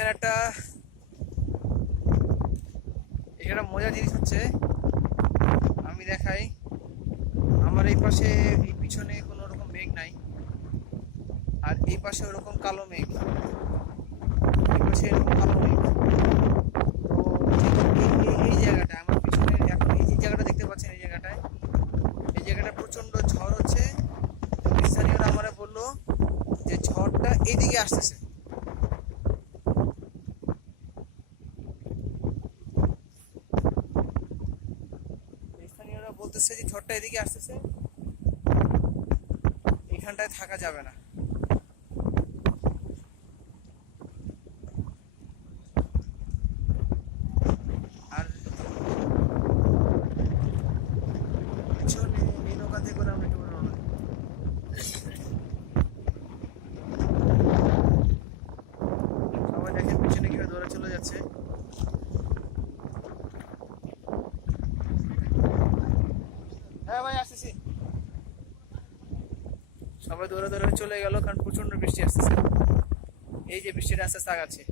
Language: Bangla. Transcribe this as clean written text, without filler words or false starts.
এখানে একটা মজার জিনিস হচ্ছে, আমি দেখাই। আমার এই পাশে, এই পিছনে কোনো রকম মেঘ নাই, আর এই পাশে ওরকম কালো মেঘ, এই পাশে এরকম কালো মেঘ। তো এই জায়গাটা আমার পিছনে, এখন এই যে জায়গাটা দেখতে পাচ্ছেন, এই জায়গাটা প্রচন্ড ঝড় হচ্ছে। স্থানীয়রা আমারা বললো যে ঝড়টা এইদিকে আসতেছে। স্থানীয়রা বলতেছে যে ঝড়টা এদিকে আসতেছে, এখানটায় থাকা যাবে না। আর পিছনে এই নৌকাতে করে আমরা একটু রওনা দিই। সবাই দেখেন পিছনে কিভাবে দৌড়ে চলে যাচ্ছে। হ্যাঁ ভাই, আসতেছি। সবাই দৌড়ে দৌড়ে চলে গেল, কারণ প্রচন্ড বৃষ্টি আসতেছে। এই যে বৃষ্টিটা আস্তে আস্তে আগাচ্ছে।